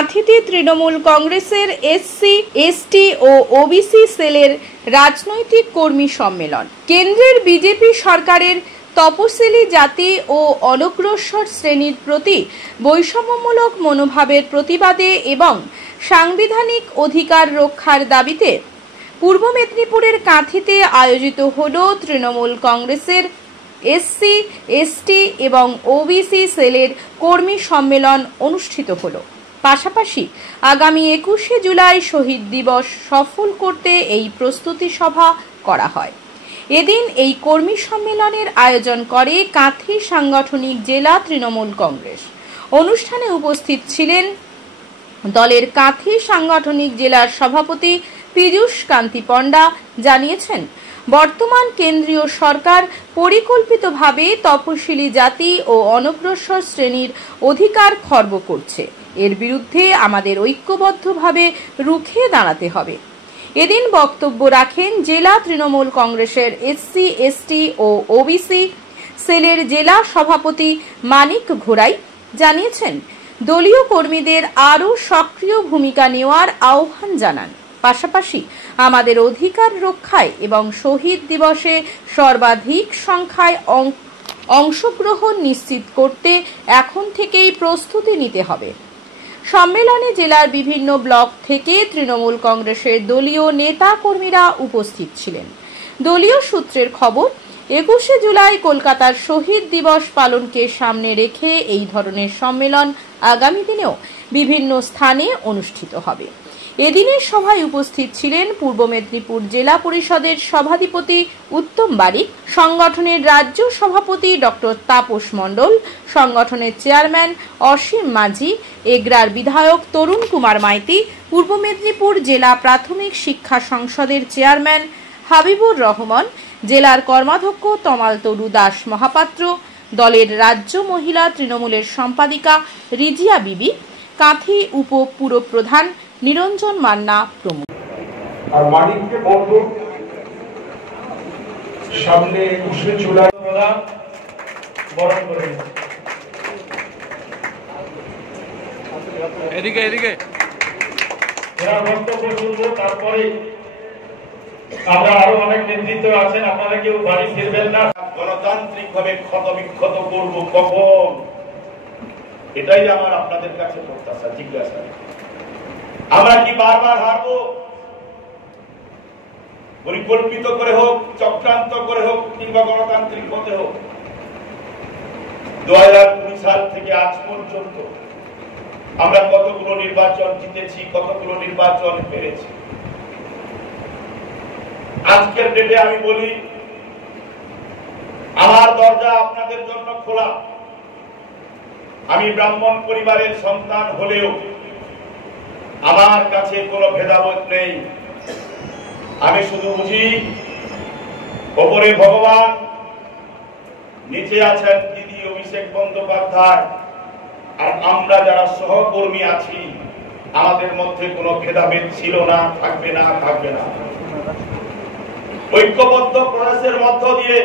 কাঁথিতে তৃণমূল কংগ্রেসের SC, ST ও OBC সেলের রাজনৈতিক কর্মী সম্মেলন। কেন্দ্রের বিজেপি সরকারের তপশিলি জাতি ও অনগ্রসর শ্রেণীর প্রতি বৈষম্যমূলক মনোভাবের প্রতিবাদে এবং সাংবিধানিক অধিকার রক্ষার দাবিতে পূর্ব মেদিনীপুরের কাঁথিতে আয়োজিত হল তৃণমূল কংগ্রেসের এসসি, এসটি এবং ওবিসি সেলের কর্মী সম্মেলন অনুষ্ঠিত হল। পাশাপাশি আগামী 21শে জুলাই শহীদ দিবস সফল করতে এই প্রস্তুতি সভা করা হয়। এদিন এই কর্মী সম্মেলনের আয়োজন করে কাঁথি সাংগঠনিক জেলা তৃণমূল কংগ্রেস। অনুষ্ঠানে উপস্থিত ছিলেন দলের কাঁথি সাংগঠনিক জেলার সভাপতি পীযূষ কান্তি পণ্ডা। জানিয়েছেন, বর্তমান কেন্দ্রীয় সরকার পরিকল্পিতভাবে তপশিলি জাতি ও অনগ্রসর শ্রেণীর অধিকার খর্ব করছে। এর বিরুদ্ধে আমাদের ঐক্যবদ্ধভাবে রুখে দাঁড়াতে হবে। এদিন বক্তব্য রাখেন জেলা তৃণমূল কংগ্রেসের এসসি, এসটি ও ওবিসি সেলের জেলা সভাপতি মানিক ঘোড়াই। জানিয়েছেন, দলীয় কর্মীদের আরও সক্রিয় ভূমিকা নেওয়ার আহ্বান জানান। পাশাপাশি আমাদের অধিকার রক্ষায় এবং শহীদ দিবসে সর্বাধিক সংখ্যায় অংশগ্রহণ নিশ্চিত করতে এখন থেকেই প্রস্তুতি নিতে হবে। সম্মেলনে জেলার বিভিন্ন ব্লক থেকে তৃণমূল কংগ্রেসের দলীয় নেতা কর্মীরা উপস্থিত ছিলেন। দলীয় সূত্রের খবর, 21শে জুলাই কলকাতার শহীদ দিবস পালনকে সামনে রেখে এই ধরনের সম্মেলন আগামী দিনেও বিভিন্ন স্থানে অনুষ্ঠিত হবে। এদিনের সভায় উপস্থিত ছিলেন পূর্ব মেদিনীপুর জেলা পরিষদের সভাধিপতি উত্তম বারিক, সংগঠনের রাজ্য সভাপতি ডক্টর তাপস মণ্ডল, সংগঠনের চেয়ারম্যান অসীম মাঝি, এগরার বিধায়ক তরুণ কুমার মাইতি, পূর্ব মেদিনীপুর জেলা প্রাথমিক শিক্ষা সংসদের চেয়ারম্যান হাবিবুর রহমান, জেলার কর্মাধ্যক্ষ তমাল তরু দাস মহাপাত্র, দলের রাজ্য মহিলা তৃণমূলের সম্পাদিকা রিজিয়া বিবি, কাঁথি উপ পুরপ্রধান নিরঞ্জন মান্না প্রমুখ। আর মানিককে বলবো, সামনে 21শে জুলাই বরণ করে এদিকে বক্তব্য শুনবো। তারপরে আমরা আরো অনেক নেতৃত্ব আছেন, আপনারা কেউ বাড়ি ফিরবেন না। গণতান্ত্রিক ভাবে ক্ষতবিক্ষত করব কখন, এটাই আমার আপনাদের কাছে প্রত্যাশা, জিজ্ঞাসা। আমরা কি বারবার হারবো? পরিকল্পিত করে হোক, চক্রান্ত করে হোক, কিংবা গণতান্ত্রিক পথে হোক, 2020 সাল থেকে আজ পর্যন্ত আমরা কতগুলো নির্বাচন জিতেছি, কতগুলো নির্বাচন হেরেছি। আজকের ডেটে আমি বলি, আমার দরজা আপনাদের জন্য খোলা। আমি ব্রাহ্মণ পরিবারের সন্তান হলেও আমার কাছে কোনো ভেদাভেদ নেই। আমি শুধু বুঝি, ওপরে ভগবান, নিচে আছেন দিদি অভিষেক বন্দ্যোপাধ্যায়, আর আমরা যারা সহকর্মী আছি, আমাদের মধ্যে কোনো ভেদাভেদ ছিল না, থাকবে না। ঐক্যবদ্ধ প্রয়াসের মধ্য দিয়ে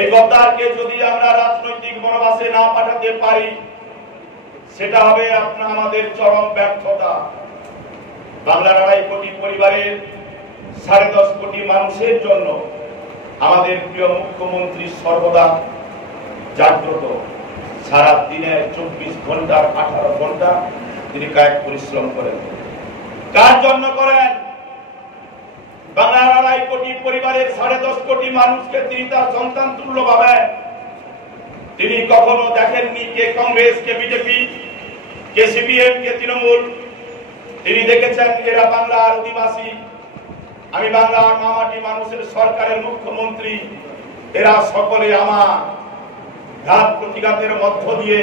এই গদ্দারকে যদি আমরা রাজনৈতিক বনবাসে না পাঠাতে পারি, সেটা হবে আমাদের চরম ব্যর্থতা। বাংলার 2.5 কোটি পরিবারের 10.5 কোটি মানুষের জন্য আমাদের প্রিয় মুখ্যমন্ত্রী সর্বদা জাগ্রত। সারা দিনের 24 ঘন্টার 18 ঘন্টা তিনি কায়িক পরিশ্রম করেন। কার জন্য করেন? বাংলার 2.5 কোটি পরিবারের 10.5 কোটি মানুষকে তিনি তার সন্তান তুল্য ভাবেন। তিনি কখনো দেখেননি কে কংগ্রেস, কে বিজেপি, কে সিপিএম, কে তৃণমূল। তিনি দেখেছেন এরা বাংলার অধিবাসী, আমি বাংলার মামাটি মানুষের সরকারের মুখ্যমন্ত্রী, এরা সকলে আমার। ঘাত প্রতিঘাতের মধ্য দিয়ে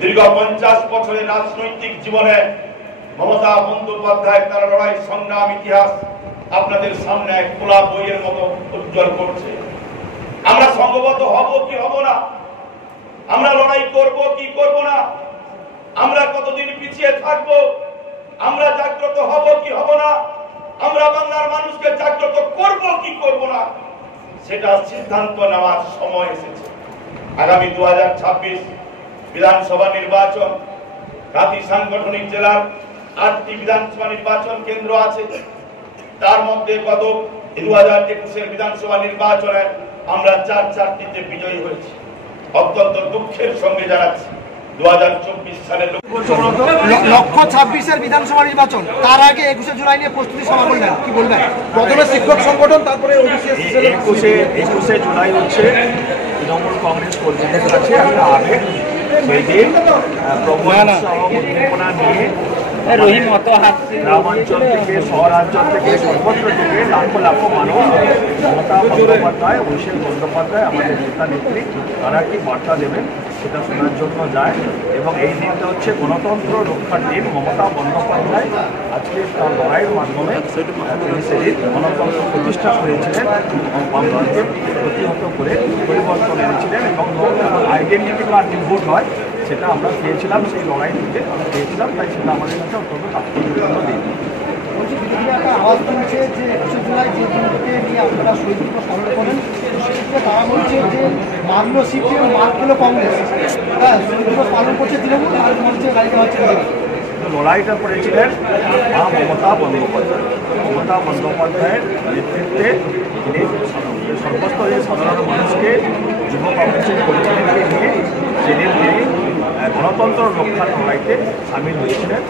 দীর্ঘ 50 বছরের রাজনৈতিক জীবনে মমতা বন্দ্যোপাধ্যায় তার লড়াই সংগ্রাম ইতিহাস আপনাদের সামনে এক খোলা বইয়ের মতো উজ্জ্বল করছে। আমরা সংঘবদ্ধ হব কি হব না, আমরা লড়াই করব কি করব না, আমরা কতদিন পিছিয়ে থাকব, আমরা জাগ্রত হব কি হব না, আমরা বাংলার মানুষকে জাগ্রত করব কি করব না, সেটা সিদ্ধান্ত নেওয়ার সময় এসেছে। আগামী 2026 বিধানসভা নির্বাচন রাতি সাংগঠনিক জেলার 8টি বিধানসভা নির্বাচন কেন্দ্র আছে। তার মধ্যে গত 2021-এর বিধানসভা নির্বাচনে আমরা 4টিতে বিজয়ী হয়েছি। অত্যন্ত দুঃখের সঙ্গে জানাচ্ছি 2024 সালের লক্ষ্য 26-এর বিধানসভা নির্বাচন, তার আগে 21শে জুলাই নিয়ে প্রস্তুতি সভা করলেন, কি বলবেন? প্রথমে শিক্ষক সংগঠন, তারপরে 21শে জুলাই হচ্ছে তৃণমূল কংগ্রেস কর্মীদের কাছে একটা আবেগ। সেই দিন উদ্দীপনা নিয়ে গ্রামাঞ্চল থেকে শহরাঞ্চল থেকে সর্বত্র থেকে লাখো লাখো মানুষ মমতা বন্দ্যোপাধ্যায়, অভিষেক বন্দ্যোপাধ্যায়, আমাদের নেতা নেত্রী, তারা কি বার্তা দেবেন সেটা শোনার জন্য যায়। এবং এই দিনটা হচ্ছে গণতন্ত্র রক্ষার দিন। মমতা বন্দ্যোপাধ্যায় আজকে তার লড়াইয়ের মাধ্যমে তিনি সেদিন গণতন্ত্র প্রতিষ্ঠা করেছিলেন, গণতন্ত্রকে প্রতিহত করে পরিবর্তন এনেছিলেন এবং আইডেন্টিটি কার্ড ভোট হয় সেটা আমরা পেয়েছিলাম, সেই লড়াই থেকে আমরা পেয়েছিলাম। তাই সেটা আমাদের কাছে অত্যন্ত তাৎপর্যপূর্ণ দিন। আওয়াজ তুলছে যে 21শে জুলাই যে দিনকে নিয়ে আপনারা শহীদ দিবস পালন করেন, সেক্ষেত্রে তারা বলছে যে মানল সিপিএম, মার খেলো কংগ্রেস। হ্যাঁ, শহীদ দিবস পালন করছে তৃণমূল, আর বলছে গাড়িতে হচ্ছে লড়াইটা করেছিলেন মা মমতা বন্দ্যোপাধ্যায়। মমতা বন্দ্যোপাধ্যায়ের নেতৃত্বে তিনি সর্বস্তরের সাধারণ মানুষকে, যুব কংগ্রেসের কর্মীদেরকে নিয়ে সেদিন তিনি গণতন্ত্র রক্ষার লড়াইতে সামিল হয়েছিলেন।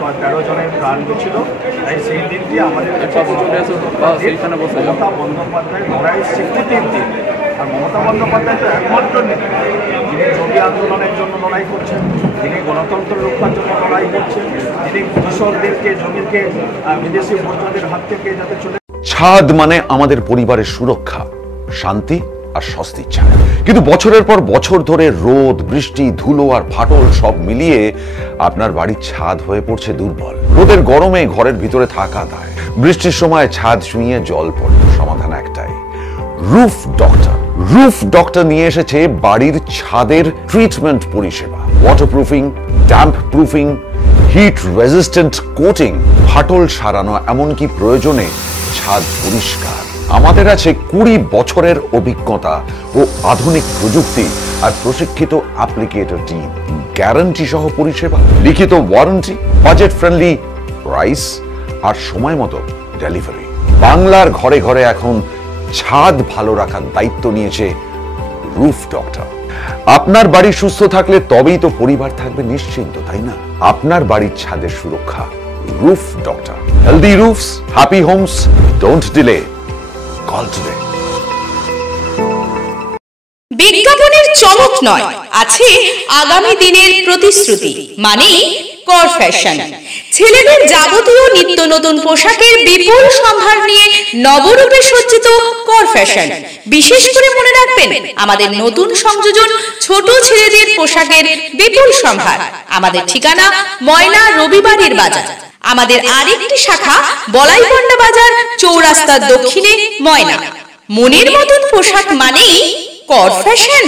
13 জনের প্রাণ ছিল। তাই সেই দিনটি আমাদের মমতা বন্দ্যোপাধ্যায় লড়াইয়ের স্বীকৃতির দিন। আর মমতা বন্দ্যোপাধ্যায় তো একমাত্র নেতা যিনি জমি আন্দোলনের জন্য লড়াই করছেন, যিনি গণতন্ত্র রক্ষার জন্য লড়াই করছেন, যিনি কৃষকদেরকে, জমিকে বিদেশি ভোটারদের হাত থেকে যাতে চলে। ছাদ মানে আমাদের পরিবারের সুরক্ষা, শান্তি আর স্বস্তির ছায়া। কিন্তু বছরের পর বছর ধরে রোদ, বৃষ্টি, ধুলো আর ফাটল সব মিলিয়ে আপনার বাড়ির ছাদ হয়ে পড়ছে দুর্বল। রোদের গরমে ঘরের ভিতরে থাকা দায়, বৃষ্টির সময় ছাদ ছুঁয়ে জল পড়ে। সমাধান একটাই, রুফ ডক্টর। রুফ ডক্টর নিয়ে এসেছে বাড়ির ছাদের ট্রিটমেন্ট পরিষেবা। Waterproofing, damp proofing, hit resistant coating, ফাটল সারানো, এমনকি প্রয়োজনে ছাদ পরিষ্কার। আমাদের আছে 20 বছরের অভিজ্ঞতা ও আধুনিক প্রযুক্তি আর প্রশিক্ষিত অ্যাপ্লিকেটর টিম। গ্যারান্টি সহ পরিষেবা, লিখিত ওয়ারেন্টি, বাজেট ফ্রেন্ডলি প্রাইস আর সময় মতো ডেলিভারি। বাংলার ঘরে ঘরে এখন ছাদ ভালো রাখার দায়িত্ব নিয়েছে রুফ ডক্টর। আপনার বাড়ি সুস্থ থাকলে তবেই তো পরিবার থাকবে নিশ্চিন্ত, তাই না? আপনার বাড়ির ছাদের সুরক্ষা roof doctor. Healthy roofs, happy homes, don't delay, call today. বিজ্ঞাপনের চমক নয়, আছে আগামী দিনের প্রতিশ্রুতি, মানে কর ফ্যাশন। ছেলেদের যাবতীয় নিত্য নতুন পোশাকের বিপুল সম্ভার নিয়ে নবরূপে সজ্জিত কর ফ্যাশন। বিশেষ করে মনে রাখবেন, আমাদের নতুন সংযোজন ছোট ছেলেদের পোশাকের বিপুল সম্ভার। আমাদের ঠিকানা ময়না রবিবারের বাজার। আমাদের আরেকটি শাখা বলাইপন্ডা বাজার, চৌরাস্তার দক্ষিণে, ময়না। মনের মতন পোশাক মানেই কর ফ্যাশন।